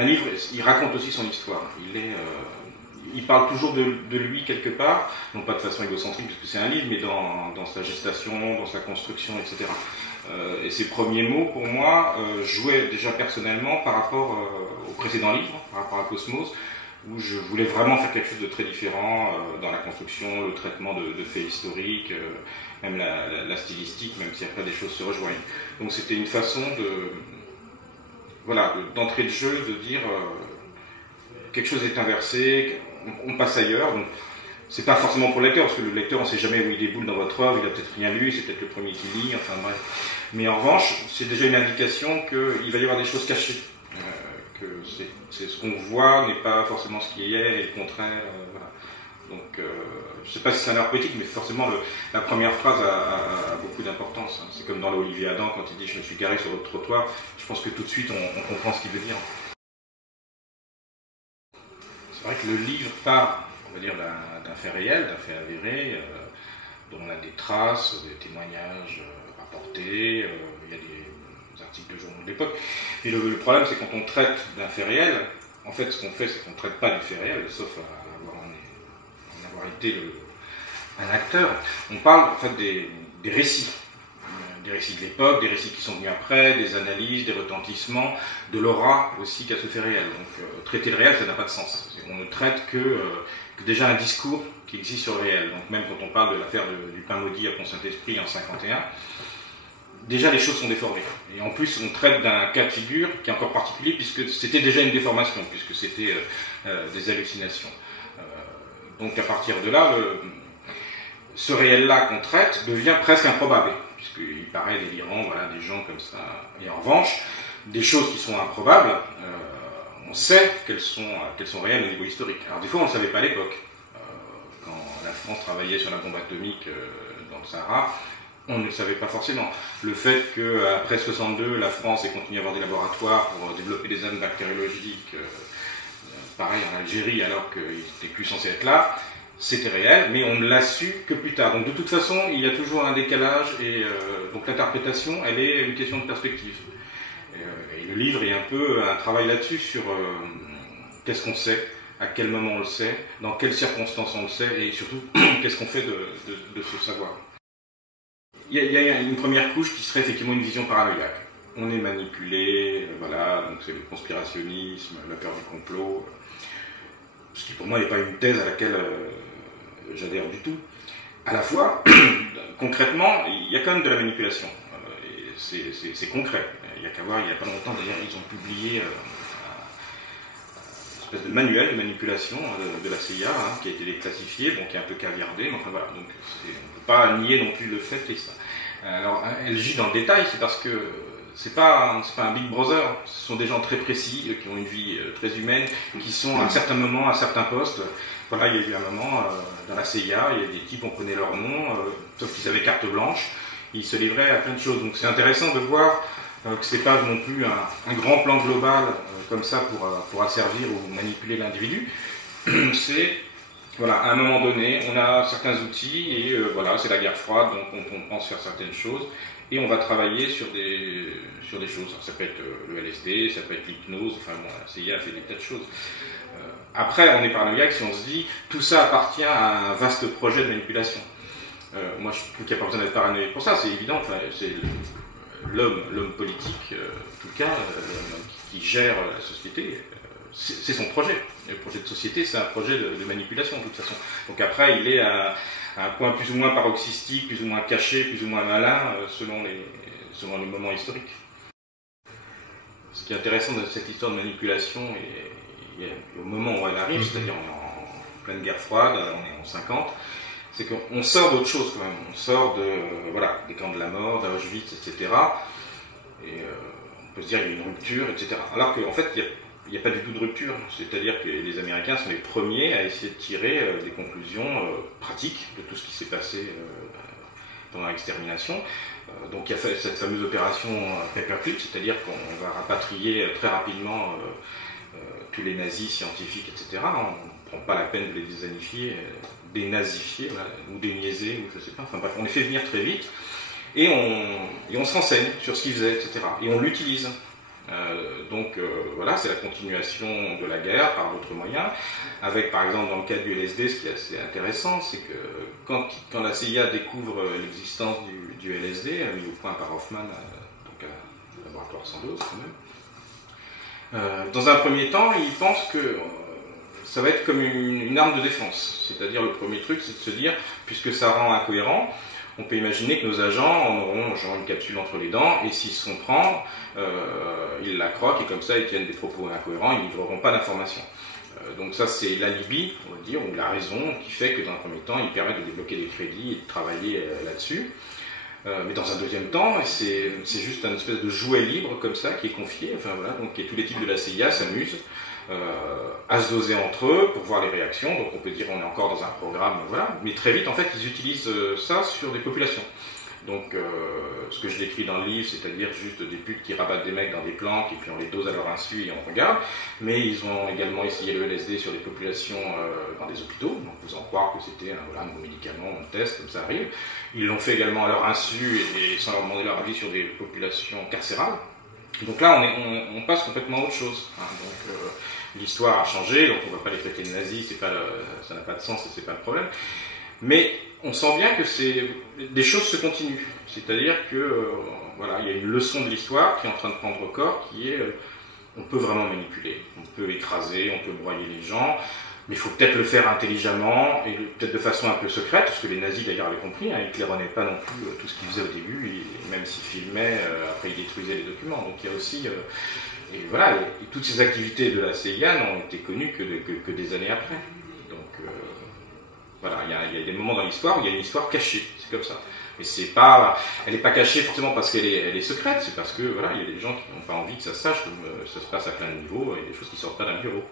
un livre, il raconte aussi son histoire. Il parle toujours de lui quelque part, non pas de façon égocentrique puisque c'est un livre, mais dans sa gestation, dans sa construction, etc. Et ces premiers mots, pour moi, jouaient déjà personnellement par rapport au précédent livre, par rapport à Cosmos, où je voulais vraiment faire quelque chose de très différent dans la construction, le traitement de faits historiques, même la stylistique, même si après des choses se rejoignent. Donc c'était une façon d'entrée de jeu, de dire quelque chose est inversé, on passe ailleurs. Donc c'est pas forcément pour le lecteur, parce que le lecteur, on sait jamais où il déboule dans votre œuvre, il a peut-être rien lu, c'est peut-être le premier qui lit, enfin bref. Mais en revanche, c'est déjà une indication qu'il va y avoir des choses cachées. Que c'est ce qu'on voit n'est pas forcément ce qui est, et le contraire. Voilà. Donc, je ne sais pas si c'est un art poétique, mais forcément la première phrase a beaucoup d'importance. C'est comme dans l'Olivier Adam, quand il dit « je me suis garé sur votre trottoir », je pense que tout de suite on comprend ce qu'il veut dire. C'est vrai que le livre part, on va dire, d'un fait réel, d'un fait avéré, dont on a des traces, des témoignages rapportés, il y a des articles de journaux de l'époque. Et le problème, c'est quand on traite d'un fait réel, en fait, ce qu'on fait, c'est qu'on ne traite pas du fait réel, sauf à en avoir été un acteur. On parle en fait des récits. Des récits de l'époque, des récits qui sont venus après, des analyses, des retentissements, de l'aura aussi qu'a ce fait réel. Donc traiter le réel, ça n'a pas de sens. On ne traite que déjà un discours qui existe sur le réel. Donc même quand on parle de l'affaire du pain maudit à Pont-Saint-Esprit en 1951, déjà les choses sont déformées. Et en plus, on traite d'un cas de figure qui est encore particulier, puisque c'était déjà une déformation, puisque c'était des hallucinations. Donc à partir de là, ce réel-là qu'on traite devient presque improbable, puisqu'il paraît délirant, voilà, des gens comme ça. Et en revanche, des choses qui sont improbables, on sait qu'elles sont réelles au niveau historique. Alors des fois, on ne le savait pas à l'époque. Quand la France travaillait sur la bombe atomique dans le Sahara, on ne le savait pas forcément. Le fait qu'après 62, la France ait continué à avoir des laboratoires pour développer des armes bactériologiques, pareil en Algérie, alors qu'ils n'étaient plus censés être là, c'était réel, mais on ne l'a su que plus tard. Donc de toute façon, il y a toujours un décalage, et donc l'interprétation, elle est une question de perspective. Et le livre est un peu un travail là-dessus sur qu'est-ce qu'on sait, à quel moment on le sait, dans quelles circonstances on le sait, et surtout, qu'est-ce qu'on fait de ce savoir. Il y a une première couche qui serait effectivement une vision paranoïaque. On est manipulé, voilà, donc c'est le conspirationnisme, la peur du complot, ce qui pour moi n'est pas une thèse à laquelle j'adhère du tout. À la fois, concrètement, il y a quand même de la manipulation. C'est concret. Il y a qu'à voir, il n'y a pas longtemps d'ailleurs, ils ont publié une espèce de manuel de manipulation de la CIA, qui a été déclassifié, bon, qui est un peu caviardé, mais enfin voilà, donc on ne peut pas nier non plus le fait et ça. Alors, LJ dans le détail, c'est parce que c'est pas un Big Brother, ce sont des gens très précis, qui ont une vie très humaine, qui sont à un certain moment, à certains postes. Voilà, il y a eu un moment, dans la CIA, il y a des types, on connaît leur nom, sauf qu'ils avaient carte blanche, ils se livraient à plein de choses. Donc c'est intéressant de voir que c'est pas non plus un grand plan global comme ça pour asservir ou manipuler l'individu. C'est, voilà, à un moment donné, on a certains outils et voilà, c'est la guerre froide, donc on pense faire certaines choses. Et on va travailler sur des choses. Alors, ça peut être le LSD, ça peut être l'hypnose, enfin bon, la CIA a fait des tas de choses. Après, on est paranoïaque si on se dit tout ça appartient à un vaste projet de manipulation. Moi, je trouve qu'il n'y a pas besoin d'être paranoïaque pour ça, c'est évident. Enfin, c'est l'homme politique, en tout cas, qui gère la société, c'est son projet. Le projet de société, c'est un projet de manipulation, de toute façon. Donc après, il est à un point plus ou moins paroxystique, plus ou moins caché, plus ou moins malin, selon les moments historiques. Ce qui est intéressant dans cette histoire de manipulation, et au moment où elle arrive, c'est-à-dire on est en pleine guerre froide, on est en 50, c'est qu'on sort d'autre chose quand même. On sort des camps de la mort, d'Auschwitz, etc. Et on peut se dire qu'il y a une rupture, etc. Alors qu'en fait, il n'y a pas du tout de rupture. C'est-à-dire que les Américains sont les premiers à essayer de tirer des conclusions pratiques de tout ce qui s'est passé pendant l'extermination. Donc il y a cette fameuse opération Paperclip, c'est-à-dire qu'on va rapatrier très rapidement tous les nazis scientifiques, etc. On ne prend pas la peine de les dénazifier, voilà, ou déniaiser, ou je ne sais pas. Enfin bref, on les fait venir très vite et on se renseigne sur ce qu'ils faisaient, etc. Et on l'utilise. Voilà, c'est la continuation de la guerre par d'autres moyens, avec par exemple dans le cas du LSD, ce qui est assez intéressant, c'est que quand la CIA découvre l'existence du LSD, mis au point par Hoffman, donc à laboratoire Sandoz quand même, dans un premier temps, il pense que ça va être comme une arme de défense, c'est-à-dire le premier truc, c'est de se dire, puisque ça rend incohérent, on peut imaginer que nos agents en auront genre une capsule entre les dents, et s'ils se font prendre, ils la croquent, et comme ça ils tiennent des propos incohérents, ils ne livreront pas d'informations. Donc ça c'est l'alibi, on va dire, ou la raison qui fait que dans un premier temps, ils permettent de débloquer des crédits et de travailler là-dessus. Mais dans un deuxième temps, c'est juste un espèce de jouet libre comme ça qui est confié, enfin voilà, donc et tous les types de la CIA s'amusent à se doser entre eux pour voir les réactions, donc on peut dire on est encore dans un programme, voilà, mais très vite en fait ils utilisent ça sur des populations. Donc ce que je décris dans le livre, c'est-à-dire juste des putes qui rabattent des mecs dans des planques et puis on les dose à leur insu et on regarde, mais ils ont également essayé le LSD sur des populations dans des hôpitaux, donc vous en croire que c'était un nouveau médicament, un test, comme ça arrive. Ils l'ont fait également à leur insu et sans leur demander leur avis sur des populations carcérales. Donc là on passe complètement à autre chose. Hein. Donc l'histoire a changé, donc on ne va pas les traiter de nazis, ça n'a pas de sens et c'est pas le problème. Mais on sent bien que des choses se continuent. C'est-à-dire que voilà, il y a une leçon de l'histoire qui est en train de prendre corps, qui est on peut vraiment manipuler, on peut écraser, on peut broyer les gens, mais il faut peut-être le faire intelligemment et peut-être de façon un peu secrète, parce que les nazis d'ailleurs avaient compris, hein, ils ne claironnaient pas non plus tout ce qu'ils faisaient au début, et même s'ils filmaient, après ils détruisaient les documents. Donc il y a aussi et voilà, et toutes ces activités de la CIA n'ont été connues que des années après. Donc voilà, il y a des moments dans l'histoire où il y a une histoire cachée, c'est comme ça. Mais elle n'est pas cachée forcément parce qu'elle est secrète, c'est parce que voilà, il y a des gens qui n'ont pas envie que ça se sache, comme ça se passe à plein de niveaux, et des choses qui sortent pas d'un bureau.